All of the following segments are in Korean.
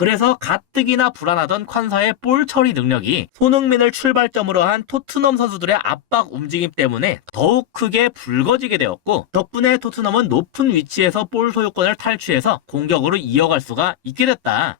그래서 가뜩이나 불안하던 콴사의 볼 처리 능력이 손흥민을 출발점으로 한 토트넘 선수들의 압박 움직임 때문에 더욱 크게 붉어지게 되었고, 덕분에 토트넘은 높은 위치에서 볼 소유권을 탈취해서 공격으로 이어갈 수가 있게 됐다.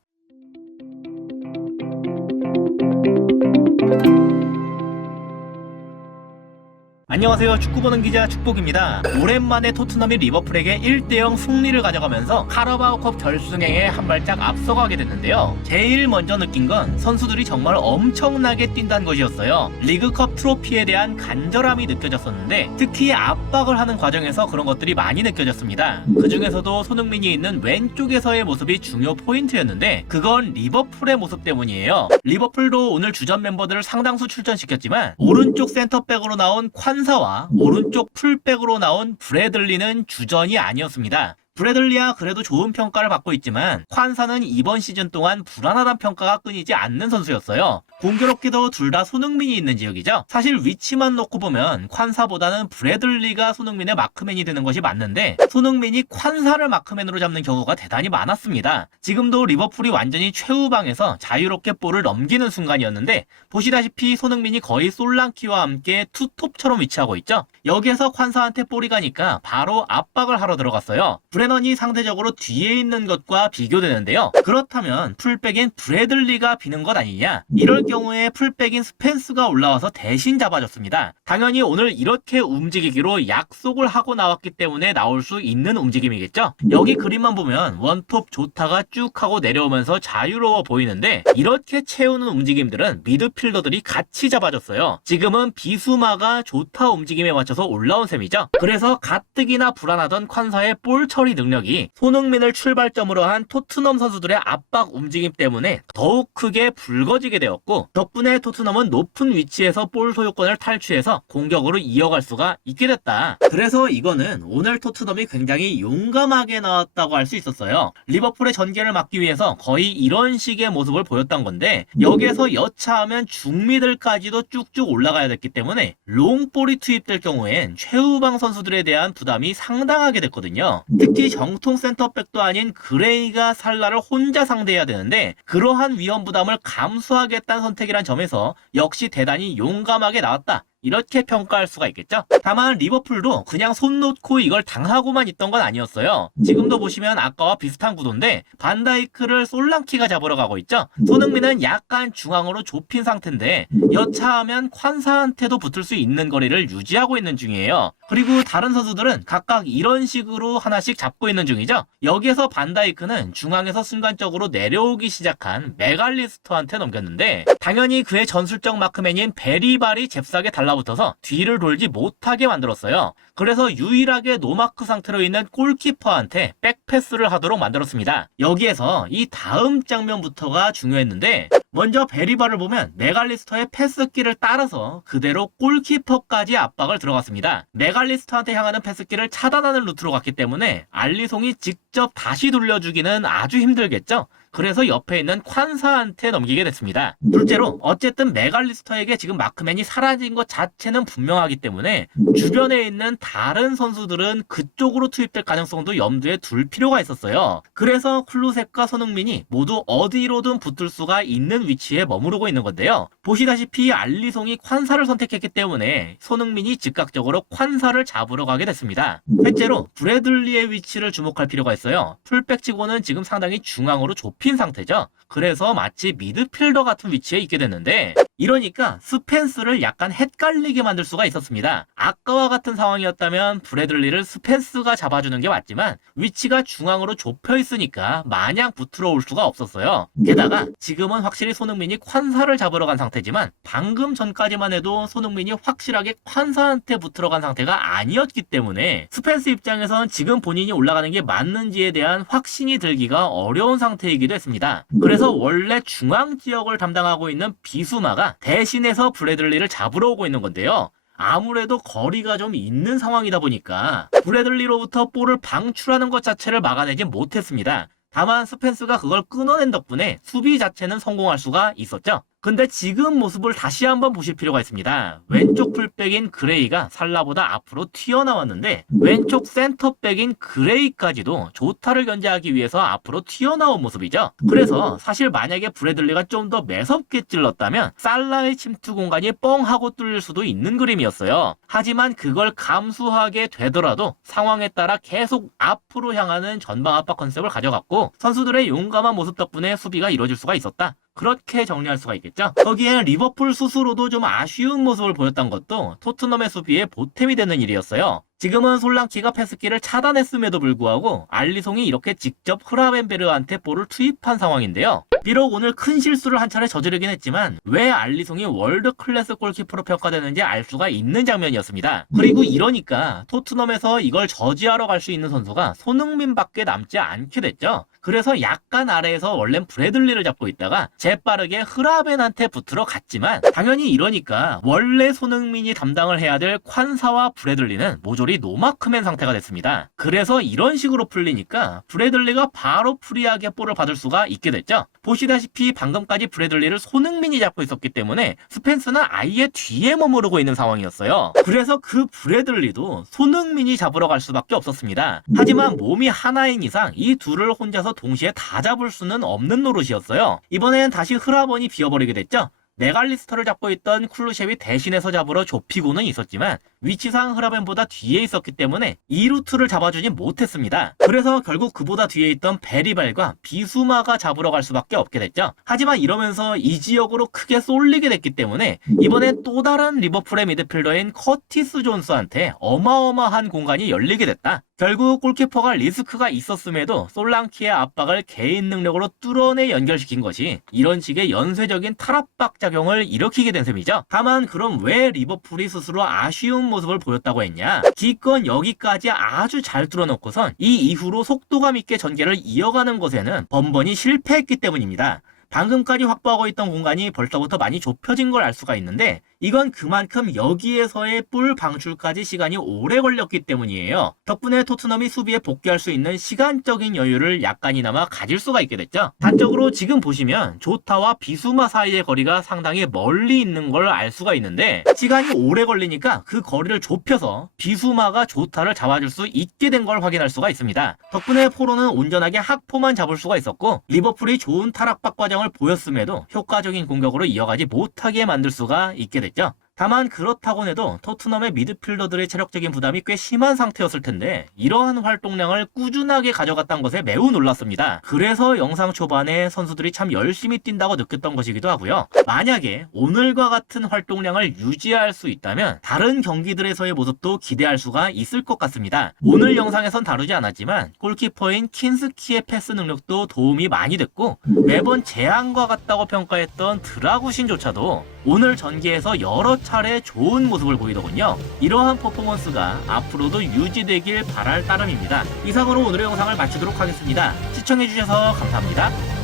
안녕하세요. 축구 보는 기자 축복입니다. 오랜만에 토트넘이 리버풀에게 1대0 승리를 가져가면서 카라바오컵 결승행에 한 발짝 앞서가게 됐는데요. 제일 먼저 느낀 건 선수들이 정말 엄청나게 뛴다는 것이었어요. 리그컵 트로피에 대한 간절함이 느껴졌었는데, 특히 압박을 하는 과정에서 그런 것들이 많이 느껴졌습니다. 그 중에서도 손흥민이 있는 왼쪽에서의 모습이 중요 포인트였는데, 그건 리버풀의 모습 때문이에요. 리버풀도 오늘 주전 멤버들을 상당수 출전시켰지만 오른쪽 센터백으로 나온 콴사와 오른쪽 풀백으로 나온 브래들리는 주전이 아니었습니다. 브래들리야 그래도 좋은 평가를 받고 있지만 콴사는 이번 시즌 동안 불안하다는 평가가 끊이지 않는 선수였어요. 공교롭게도 둘 다 손흥민이 있는 지역이죠. 사실 위치만 놓고 보면 콴사보다는 브래들리가 손흥민의 마크맨이 되는 것이 맞는데, 손흥민이 콴사를 마크맨으로 잡는 경우가 대단히 많았습니다. 지금도 리버풀이 완전히 최후방에서 자유롭게 볼을 넘기는 순간이었는데, 보시다시피 손흥민이 거의 솔랑키와 함께 투톱처럼 위치하고 있죠. 여기에서 콴사한테 볼이 가니까 바로 압박을 하러 들어갔어요. 브레넌이 상대적으로 뒤에 있는 것과 비교되는데요. 그렇다면 풀백인 브래들리가 비는 것 아니냐? 이럴 경우에 풀백인 스펜스가 올라와서 대신 잡아줬습니다. 당연히 오늘 이렇게 움직이기로 약속을 하고 나왔기 때문에 나올 수 있는 움직임이겠죠? 여기 그림만 보면 원톱 조타가 쭉 하고 내려오면서 자유로워 보이는데, 이렇게 채우는 움직임들은 미드필더들이 같이 잡아줬어요. 지금은 비수마가 조타 움직임에 맞춰서 올라온 셈이죠. 그래서 가뜩이나 불안하던 콴사의 볼 처리 능력이 손흥민을 출발점으로 한 토트넘 선수들의 압박 움직임 때문에 더욱 크게 붉어지게 되었고, 덕분에 토트넘은 높은 위치에서 볼 소유권을 탈취해서 공격으로 이어갈 수가 있게 됐다. 그래서 이거는 오늘 토트넘이 굉장히 용감하게 나왔다고 할 수 있었어요. 리버풀의 전개를 막기 위해서 거의 이런 식의 모습을 보였던 건데, 여기에서 여차하면 중미들까지도 쭉쭉 올라가야 됐기 때문에 롱볼이 투입될 경우엔 최후방 선수들에 대한 부담이 상당하게 됐거든요. 특히 정통 센터백도 아닌 그레이가 살라를 혼자 상대해야 되는데, 그러한 위험 부담을 감수하겠다는 선택이란 점에서 역시 대단히 용감하게 나왔다, 이렇게 평가할 수가 있겠죠. 다만 리버풀도 그냥 손 놓고 이걸 당하고만 있던 건 아니었어요. 지금도 보시면 아까와 비슷한 구도인데 반다이크를 솔랑키가 잡으러 가고 있죠. 손흥민은 약간 중앙으로 좁힌 상태인데 여차하면 콴사한테도 붙을 수 있는 거리를 유지하고 있는 중이에요. 그리고 다른 선수들은 각각 이런 식으로 하나씩 잡고 있는 중이죠. 여기에서 반다이크는 중앙에서 순간적으로 내려오기 시작한 메갈리스터한테 넘겼는데, 당연히 그의 전술적 마크맨인 베리발이 잽싸게 달라붙어서 뒤를 돌지 못하게 만들었어요. 그래서 유일하게 노마크 상태로 있는 골키퍼한테 백패스를 하도록 만들었습니다. 여기에서 이 다음 장면부터가 중요했는데, 먼저 베리발을 보면 메갈리스터의 패스길을 따라서 그대로 골키퍼까지 압박을 들어갔습니다. 메갈리스터한테 향하는 패스길을 차단하는 루트로 갔기 때문에 알리송이 직접 다시 돌려주기는 아주 힘들겠죠. 그래서 옆에 있는 콴사한테 넘기게 됐습니다. 둘째로 어쨌든 메갈리스터에게 지금 마크맨이 사라진 것 자체는 분명하기 때문에 주변에 있는 다른 선수들은 그쪽으로 투입될 가능성도 염두에 둘 필요가 있었어요. 그래서 클루셉과 손흥민이 모두 어디로든 붙을 수가 있는 위치에 머무르고 있는 건데요. 보시다시피 알리송이 콴사를 선택했기 때문에 손흥민이 즉각적으로 콴사를 잡으러 가게 됐습니다. 셋째로 브래들리의 위치를 주목할 필요가 있어요. 풀백치고는 지금 상당히 중앙으로 좁힌 상태죠. 그래서 마치 미드필더 같은 위치에 있게 됐는데, 이러니까 스펜스를 약간 헷갈리게 만들 수가 있었습니다. 아까와 같은 상황이었다면 브래들리를 스펜스가 잡아주는 게 맞지만 위치가 중앙으로 좁혀 있으니까 마냥 붙들어 올 수가 없었어요. 게다가 지금은 확실히 손흥민이 콴사를 잡으러 간 상태지만 방금 전까지만 해도 손흥민이 확실하게 콴사한테 붙들어 간 상태가 아니었기 때문에 스펜스 입장에선 지금 본인이 올라가는 게 맞는지에 대한 확신이 들기가 어려운 상태이기도 했습니다. 그래서 원래 중앙 지역을 담당하고 있는 비수마가 대신해서 브래들리를 잡으러 오고 있는 건데요. 아무래도 거리가 좀 있는 상황이다 보니까 브래들리로부터 볼을 방출하는 것 자체를 막아내지 못했습니다. 다만 스펜스가 그걸 끊어낸 덕분에 수비 자체는 성공할 수가 있었죠. 근데 지금 모습을 다시 한번 보실 필요가 있습니다. 왼쪽 풀백인 그레이가 살라보다 앞으로 튀어나왔는데 왼쪽 센터백인 그레이까지도 조타를 견제하기 위해서 앞으로 튀어나온 모습이죠. 그래서 사실 만약에 브래들리가 좀 더 매섭게 찔렀다면 살라의 침투 공간이 뻥 하고 뚫릴 수도 있는 그림이었어요. 하지만 그걸 감수하게 되더라도 상황에 따라 계속 앞으로 향하는 전방 압박 컨셉을 가져갔고 선수들의 용감한 모습 덕분에 수비가 이루어질 수가 있었다. 그렇게 정리할 수가 있겠죠. 거기에 리버풀 스스로도 좀 아쉬운 모습을 보였던 것도 토트넘의 수비에 보탬이 되는 일이었어요. 지금은 솔랑키가 패스기를 차단했음에도 불구하고 알리송이 이렇게 직접 흐라벤베르한테 볼을 투입한 상황인데요. 비록 오늘 큰 실수를 한 차례 저지르긴 했지만 왜 알리송이 월드 클래스 골키퍼로 평가되는지 알 수가 있는 장면이었습니다. 그리고 이러니까 토트넘에서 이걸 저지하러 갈 수 있는 선수가 손흥민밖에 남지 않게 됐죠. 그래서 약간 아래에서 원래는 브래들리를 잡고 있다가 재빠르게 흐라벤한테 붙으러 갔지만 당연히 이러니까 원래 손흥민이 담당을 해야 될 콴사와 브래들리는 모조리 노마크맨 상태가 됐습니다. 그래서 이런 식으로 풀리니까 브래들리가 바로 프리하게 볼을 받을 수가 있게 됐죠. 보시다시피 방금까지 브래들리를 손흥민이 잡고 있었기 때문에 스펜스는 아예 뒤에 머무르고 있는 상황이었어요. 그래서 그 브래들리도 손흥민이 잡으러 갈 수밖에 없었습니다. 하지만 몸이 하나인 이상 이 둘을 혼자서 동시에 다 잡을 수는 없는 노릇이었어요. 이번엔 다시 흐라번이 비어버리게 됐죠. 메갈리스터를 잡고 있던 쿨루셰이 대신해서 잡으러 좁히고는 있었지만 위치상 흐라벤보다 뒤에 있었기 때문에 이 루트를 잡아주지 못했습니다. 그래서 결국 그보다 뒤에 있던 베리발과 비수마가 잡으러 갈 수밖에 없게 됐죠. 하지만 이러면서 이 지역으로 크게 쏠리게 됐기 때문에 이번엔 또 다른 리버풀의 미드필더인 커티스 존스한테 어마어마한 공간이 열리게 됐다. 결국 골키퍼가 리스크가 있었음에도 솔랑키의 압박을 개인 능력으로 뚫어내 연결시킨 것이 이런 식의 연쇄적인 탈압박 작용을 일으키게 된 셈이죠. 다만 그럼 왜 리버풀이 스스로 아쉬운 모습을 보였다고 했냐? 기껏 여기까지 아주 잘 뚫어놓고선 이 이후로 속도감 있게 전개를 이어가는 것에는 번번이 실패했기 때문입니다. 방금까지 확보하고 있던 공간이 벌써부터 많이 좁혀진 걸 알 수가 있는데 이건 그만큼 여기에서의 볼 방출까지 시간이 오래 걸렸기 때문이에요. 덕분에 토트넘이 수비에 복귀할 수 있는 시간적인 여유를 약간이나마 가질 수가 있게 됐죠. 단적으로 지금 보시면 조타와 비수마 사이의 거리가 상당히 멀리 있는 걸 알 수가 있는데 시간이 오래 걸리니까 그 거리를 좁혀서 비수마가 조타를 잡아줄 수 있게 된 걸 확인할 수가 있습니다. 덕분에 포로는 온전하게 학포만 잡을 수가 있었고 리버풀이 좋은 탈압박 과정을 보였음에도 효과적인 공격으로 이어가지 못하게 만들 수가 있게 됐죠. 다만 그렇다고 해도 토트넘의 미드필더들의 체력적인 부담이 꽤 심한 상태였을 텐데 이러한 활동량을 꾸준하게 가져갔다는 것에 매우 놀랐습니다. 그래서 영상 초반에 선수들이 참 열심히 뛴다고 느꼈던 것이기도 하고요. 만약에 오늘과 같은 활동량을 유지할 수 있다면 다른 경기들에서의 모습도 기대할 수가 있을 것 같습니다. 오늘 영상에선 다루지 않았지만 골키퍼인 킨스키의 패스 능력도 도움이 많이 됐고 매번 재앙과 같다고 평가했던 드라구신조차도 오늘 전개에서 여러 차례 좋은 모습을 보이더군요. 이러한 퍼포먼스가 앞으로도 유지되길 바랄 따름입니다. 이상으로 오늘의 영상을 마치도록 하겠습니다. 시청해주셔서 감사합니다.